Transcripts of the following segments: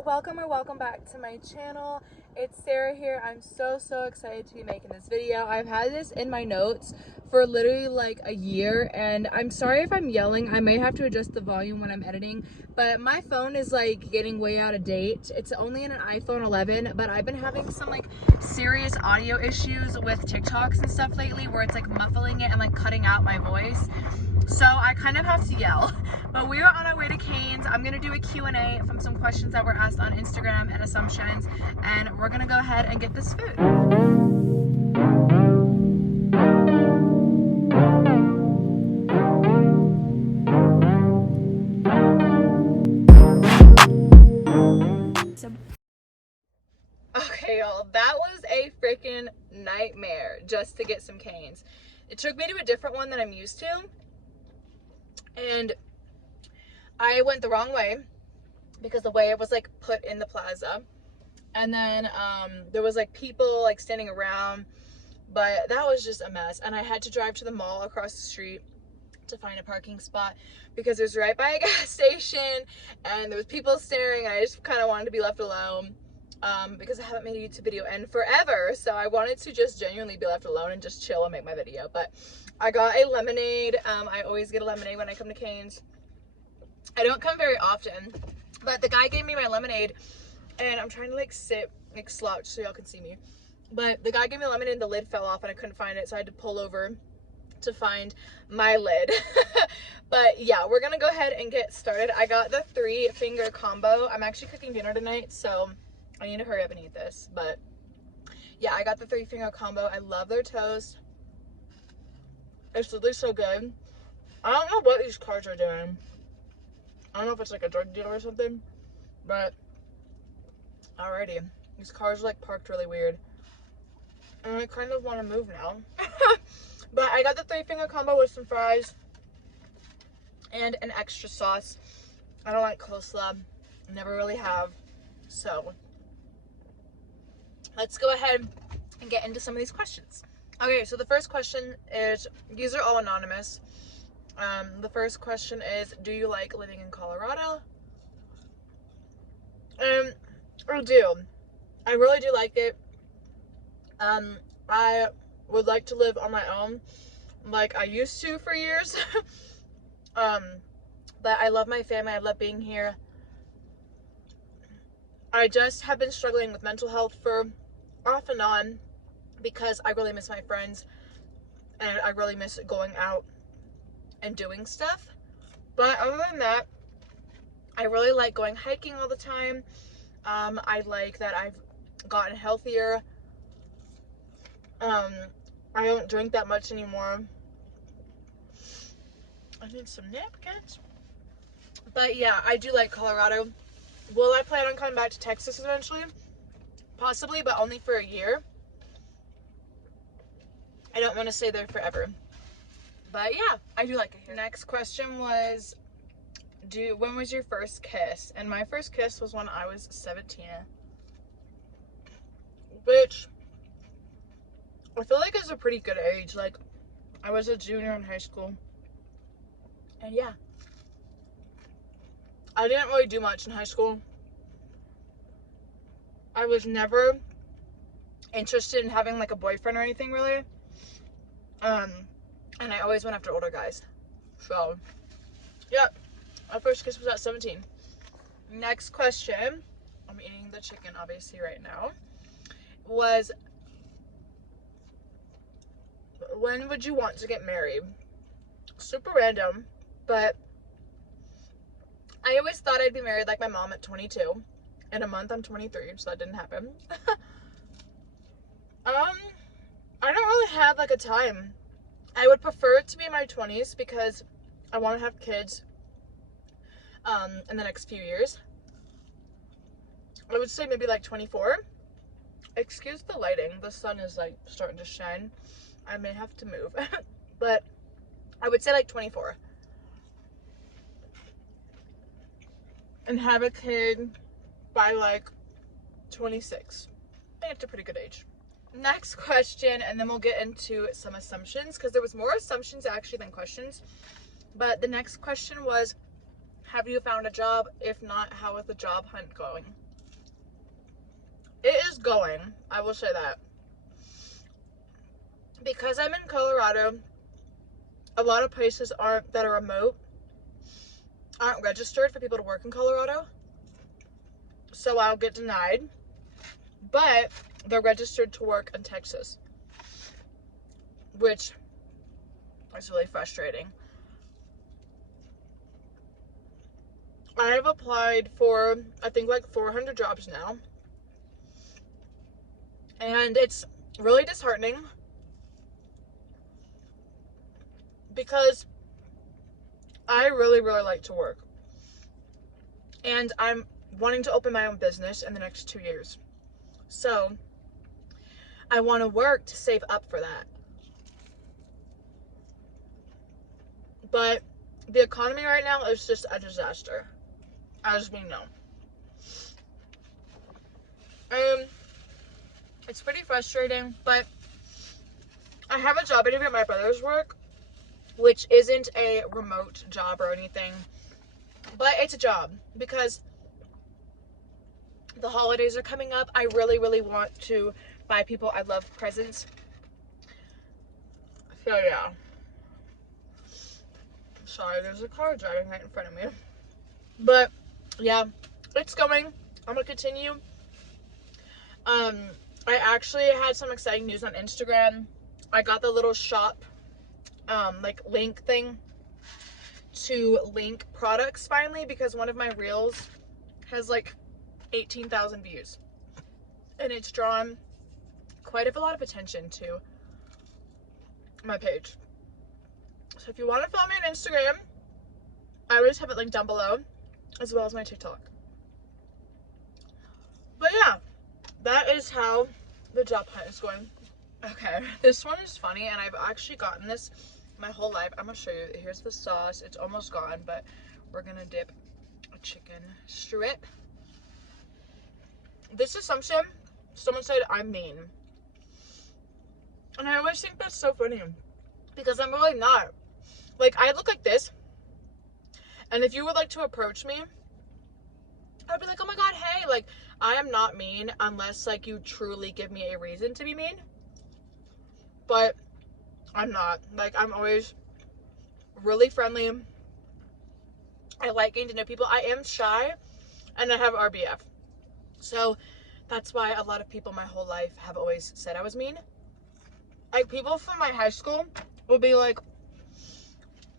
Welcome back to my channel. It's Sarah here. I'm so excited to be making this video. I've had this in my notes for literally like a year, and I'm sorry if I'm yelling. I may have to adjust the volume when I'm editing, but my phone is like getting way out of date. It's only in an iPhone 11, but I've been having some like serious audio issues with TikToks and stuff lately where it's like muffling it and like cutting out my voice. So I kind of have to yell, but we are on our way to Cane's. I'm going to do a Q&A from some questions that were asked on Instagram and assumptions, and we're going to go ahead and get this food. Okay, y'all, that was a freaking nightmare just to get some Cane's. It took me to a different one than I'm used to. And I went the wrong way because the way it was like put in the plaza, and then there was like people like standing around, but that was just a mess. And I had to drive to the mall across the street to find a parking spot because it was right by a gas station and there was people staring, and I just kind of wanted to be left alone because I haven't made a YouTube video in forever, so I wanted to just genuinely be left alone and just chill and make my video. But I got a lemonade. I always get a lemonade when I come to Cane's. I don't come very often, but the guy gave me my lemonade, and I'm trying to like sit, like slouch so y'all can see me. But the guy gave me lemonade and the lid fell off and I couldn't find it, so I had to pull over to find my lid. But yeah, we're gonna go ahead and get started. I got the 3-finger combo. I'm actually cooking dinner tonight, so I need to hurry up and eat this. But yeah, I got the 3-finger combo. I love their toast. It's literally so good. I don't know what these cars are doing. I don't know if it's like a drug deal or something, but alrighty. These cars are like parked really weird, and I kind of want to move now. But I got the 3-finger combo with some fries and an extra sauce. I don't like coleslaw, never really have, so let's go ahead and get into some of these questions. Okay, so the first question is, these are all anonymous. The first question is, do you like living in Colorado? I do. I really do like it. I would like to live on my own like I used to for years. But I love my family. I love being here. I just have been struggling with mental health for off and on because I really miss my friends and I really miss going out and doing stuff. But other than that, I really like going hiking all the time. I like that I've gotten healthier. I don't drink that much anymore. I need some napkins. But yeah, I do like Colorado. Will I plan on coming back to Texas eventually? Possibly, but only for a year. I don't want to stay there forever. But yeah, I do like it here. Next question was, when was your first kiss? And my first kiss was when I was 17. Which I feel like is a pretty good age. Like, I was a junior in high school. And yeah, I didn't really do much in high school. I was never interested in having like a boyfriend or anything really. And I always went after older guys. So yeah, my first kiss was at 17. Next question, I'm eating the chicken obviously right now, was, when would you want to get married? Super random, but I always thought I'd be married like my mom at 22. In a month I'm 23, so that didn't happen. I don't really have like a time. I would prefer it to be in my 20s because I want to have kids in the next few years. I would say maybe like 24. Excuse the lighting, the sun is like starting to shine. I may have to move. But I would say like 24. And have a kid by like 26. I think it's a pretty good age. Next question, and then we'll get into some assumptions because there was more assumptions actually than questions. But the next question was, have you found a job? If not, how is the job hunt going? it is going. I will say that. Because I'm in Colorado, a lot of places that are remote aren't registered for people to work in Colorado. So I'll get denied. But they're registered to work in Texas, which is really frustrating. I've applied for, I think, like 400 jobs now. And it's really disheartening because I really, really like to work. And I'm wanting to open my own business in the next 2 years. So I want to work to save up for that. But the economy right now is just a disaster, as we know. It's pretty frustrating, but I have a job interview at my brother's work, which isn't a remote job or anything, but it's a job because the holidays are coming up. I really, really want to buy people I love presents. So yeah. Sorry, there's a car driving right in front of me. But yeah, it's going. I'm gonna continue. I actually had some exciting news on Instagram. I got the little shop like link thing to link products finally, because one of my reels has like 18,000 views and it's drawn quite a lot of attention to my page. So if you want to follow me on Instagram, I always have it linked down below, as well as my TikTok. But yeah, that is how the job hunt is going. Okay, this one is funny, and I've actually gotten this my whole life. I'm gonna show you. Here's the sauce. It's almost gone, but we're gonna dip a chicken strip. This assumption, someone said I'm mean. And I always think that's so funny, because I'm really not. Like, I look like this, and if you would like to approach me, I'd be like, oh my god, hey, like, I am not mean unless, like, you truly give me a reason to be mean. But I'm not. Like, I'm always really friendly. I like getting to know people. I am shy, and I have RBF. So that's why a lot of people my whole life have always said I was mean. Like, people from my high school will be like,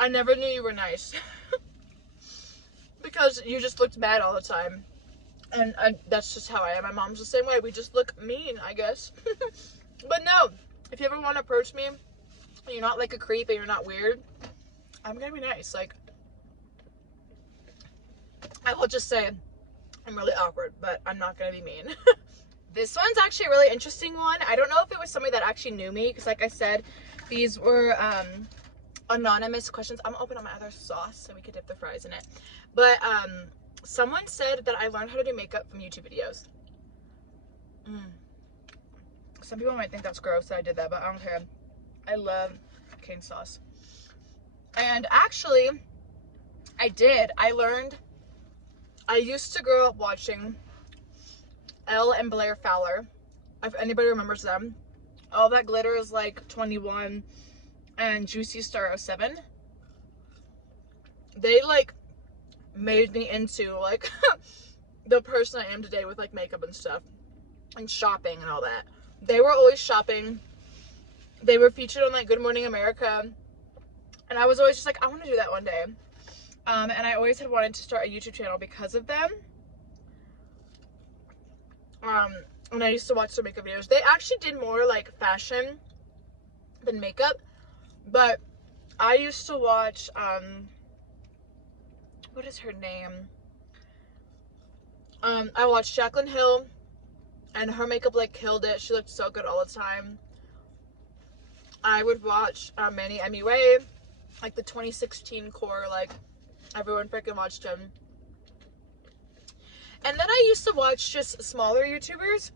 I never knew you were nice. Because you just looked mad all the time. And that's just how I am. My mom's the same way. We just look mean, I guess. But no, if you ever want to approach me, and you're not like a creep and you're not weird, I'm gonna be nice. Like, I will just say I'm really awkward, but I'm not gonna be mean. This one's actually a really interesting one. I don't know if it was somebody that actually knew me, because like I said, these were anonymous questions. I'm gonna open up my other sauce so we could dip the fries in it. But someone said that I learned how to do makeup from YouTube videos. Some people might think that's gross that I did that, but I don't care. I love cane sauce. And actually, I did. I used to grow up watching Elle and Blair Fowler, if anybody remembers them. All That Glitter is like 21 and Juicy Star 07. They like made me into like the person I am today with like makeup and stuff and shopping and all that. They were always shopping. They were featured on like Good Morning America, and I was always just like, I want to do that one day. And I always had wanted to start a YouTube channel because of them. And I used to watch their makeup videos. They actually did more like fashion than makeup, but I used to watch what is her name? I watched Jaclyn Hill, and her makeup like killed it. She looked so good all the time. I would watch Manny MUA, like the 2016 core, like everyone freaking watched him. And then I used to watch just smaller YouTubers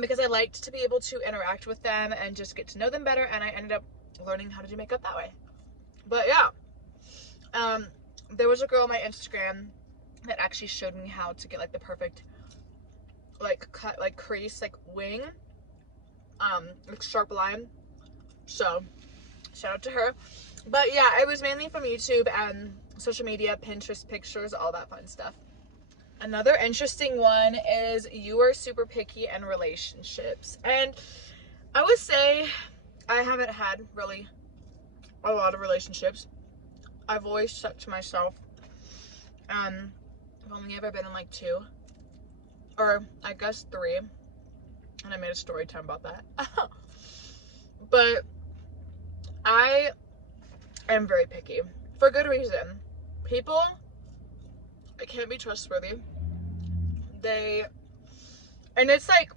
because I liked to be able to interact with them and just get to know them better, and I ended up learning how to do makeup that way. But yeah, there was a girl on my Instagram that actually showed me how to get like the perfect like cut, like crease, like wing, like sharp line. So shout out to her. But yeah, it was mainly from YouTube and social media, Pinterest, pictures, all that fun stuff. Another interesting one is you are super picky in relationships. And I would say I haven't had really a lot of relationships. I've always stuck to myself. I've only ever been in like 2, or I guess 3, and I made a story time about that. But I am very picky for good reason. People can't be trustworthy. And it's like,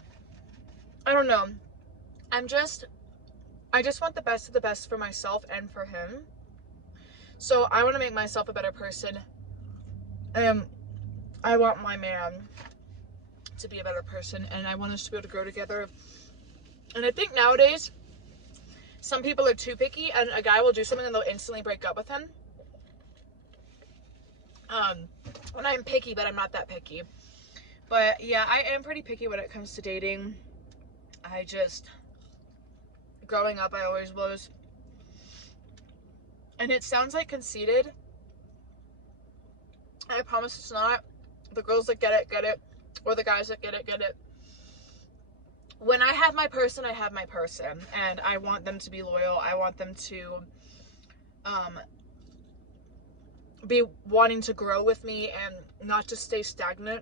I don't know. I just want the best of the best for myself and for him. So I want to make myself a better person. I want my man to be a better person, and I want us to be able to grow together. And I think nowadays, some people are too picky, and a guy will do something and they'll instantly break up with him. When I'm picky, but I'm not that picky. But yeah, I am pretty picky when it comes to dating. Growing up, I always was. And it sounds like conceited. I promise it's not. The girls that get it. Or the guys that get it. When I have my person, I have my person. And I want them to be loyal. I want them to be wanting to grow with me and not to stay stagnant.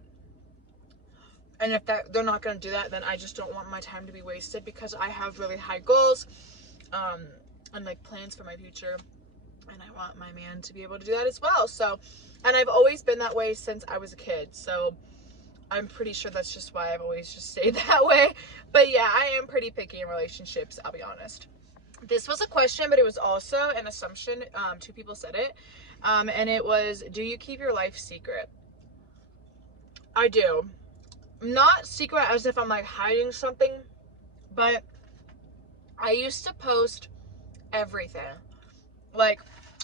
And if they're not going to do that, then I just don't want my time to be wasted, because I have really high goals and like plans for my future. And I want my man to be able to do that as well. So, and I've always been that way since I was a kid. So I'm pretty sure that's just why I've always just stayed that way. But yeah, I am pretty picky in relationships, I'll be honest. This was a question, but it was also an assumption. 2 people said it. And it was, do you keep your life secret? I do. Not secret as if I'm like hiding something, but I used to post everything. Like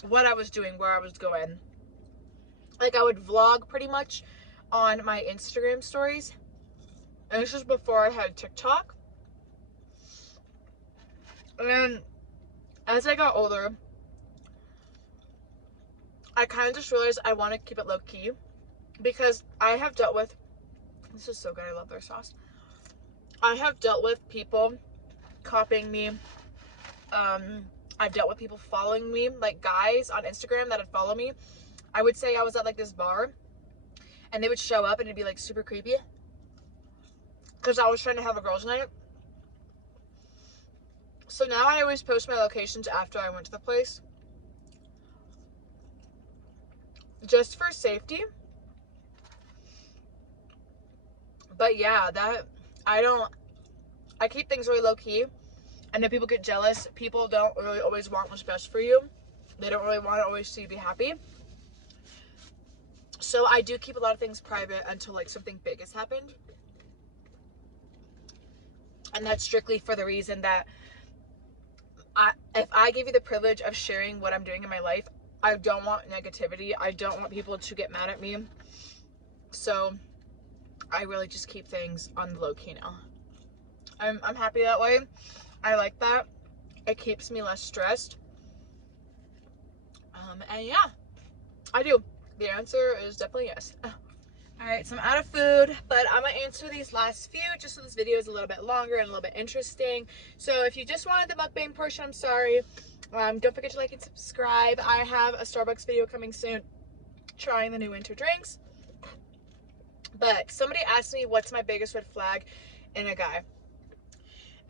what I was doing, where I was going. Like I would vlog pretty much on my Instagram stories. And this was before I had TikTok. And as I got older, I kind of just realized I want to keep it low key, because I have dealt with, this is so good, I love their sauce. I have dealt with people copying me. I've dealt with people following me, like guys on Instagram that would follow me. I would say I was at like this bar and they would show up and it'd be like super creepy because I was trying to have a girls' night. So now I always post my locations after I went to the place, just for safety. But yeah, I keep things really low key. And if people get jealous, people don't really always want what's best for you. They don't really want to always see you be happy. So I do keep a lot of things private until like something big has happened. And that's strictly for the reason that if I give you the privilege of sharing what I'm doing in my life, I don't want negativity. I don't want people to get mad at me. So I really just keep things on the low key now. I'm happy that way. I like that. It keeps me less stressed. And yeah, I do. The answer is definitely yes. Alright, so I'm out of food, but I'm going to answer these last few just so this video is a little bit longer and a little bit interesting. So if you just wanted the mukbang portion, I'm sorry. Don't forget to like and subscribe. I have a Starbucks video coming soon trying the new winter drinks. But somebody asked me what's my biggest red flag in a guy.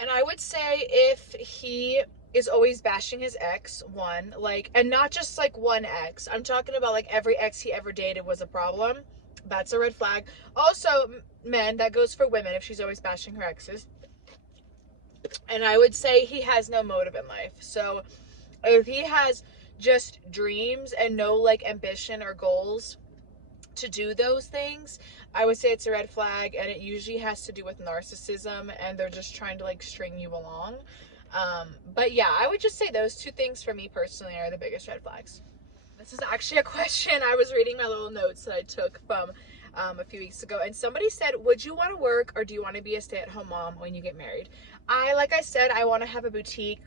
And I would say if he is always bashing his ex, one, like, and not just like one ex. I'm talking about like every ex he ever dated was a problem. That's a red flag. Also, men, that goes for women if she's always bashing her exes. And I would say he has no motive in life. So if he has just dreams and no like ambition or goals to do those things, I would say it's a red flag, and it usually has to do with narcissism and they're just trying to like string you along. But yeah, I would just say those 2 things for me personally are the biggest red flags. This is actually a question. I was reading my little notes that I took from a few weeks ago, and somebody said, would you want to work or do you want to be a stay-at-home mom when you get married? Like I said, I want to have a boutique,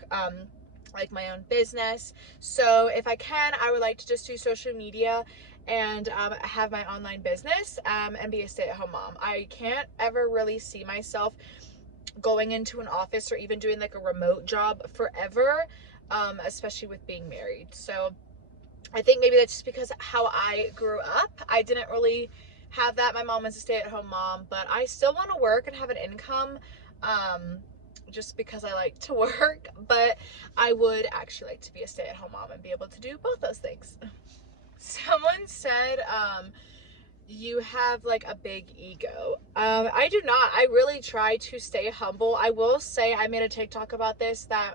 like my own business. So if I can, I would like to just do social media and have my online business and be a stay-at-home mom. I can't ever really see myself going into an office or even doing like a remote job forever, especially with being married. So I think maybe that's just because how I grew up. I didn't really have that. My mom was a stay-at-home mom, but I still want to work and have an income, just because I like to work. But I would actually like to be a stay-at-home mom and be able to do both those things. Someone said, you have like a big ego. I do not. I really try to stay humble. I will say, I made a TikTok about this, that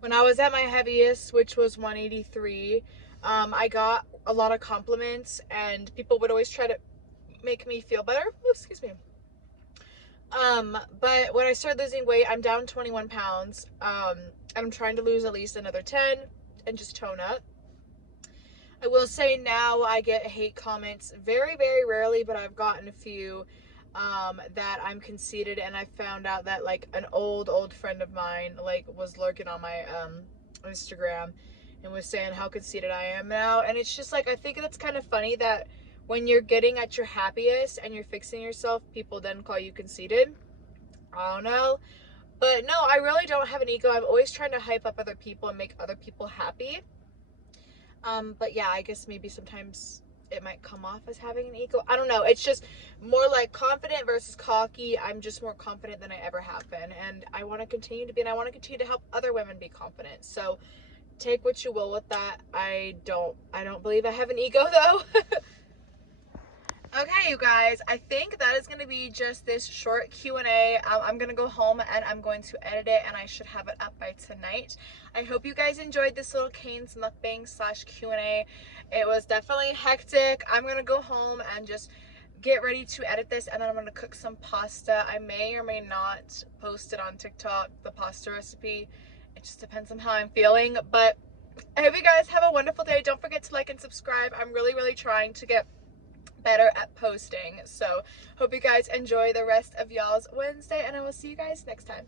when I was at my heaviest, which was 183, I got a lot of compliments and people would always try to make me feel better. Oh, excuse me. But when I started losing weight, I'm down 21 pounds. I'm trying to lose at least another 10 and just tone up. I will say now I get hate comments very, very rarely, but I've gotten a few that I'm conceited, and I found out that like an old friend of mine like was lurking on my Instagram and was saying how conceited I am now. And it's just like, I think that's kind of funny that when you're getting at your happiest and you're fixing yourself, people then call you conceited. I don't know. But no, I really don't have an ego. I'm always trying to hype up other people and make other people happy. But yeah, I guess maybe sometimes it might come off as having an ego. I don't know. It's just more like confident versus cocky. I'm just more confident than I ever have been. And I want to continue to be, and I want to continue to help other women be confident. So take what you will with that. I don't believe I have an ego though. Okay, you guys, I think that is going to be just this short Q&A. I'm going to go home and I'm going to edit it, and I should have it up by tonight. I hope you guys enjoyed this little Cane's mukbang / Q&A. It was definitely hectic. I'm going to go home and just get ready to edit this, and then I'm going to cook some pasta. I may or may not post it on TikTok, the pasta recipe. It just depends on how I'm feeling, but I hope you guys have a wonderful day. Don't forget to like and subscribe. I'm really trying to get better at posting. So hope you guys enjoy the rest of y'all's Wednesday, and I will see you guys next time.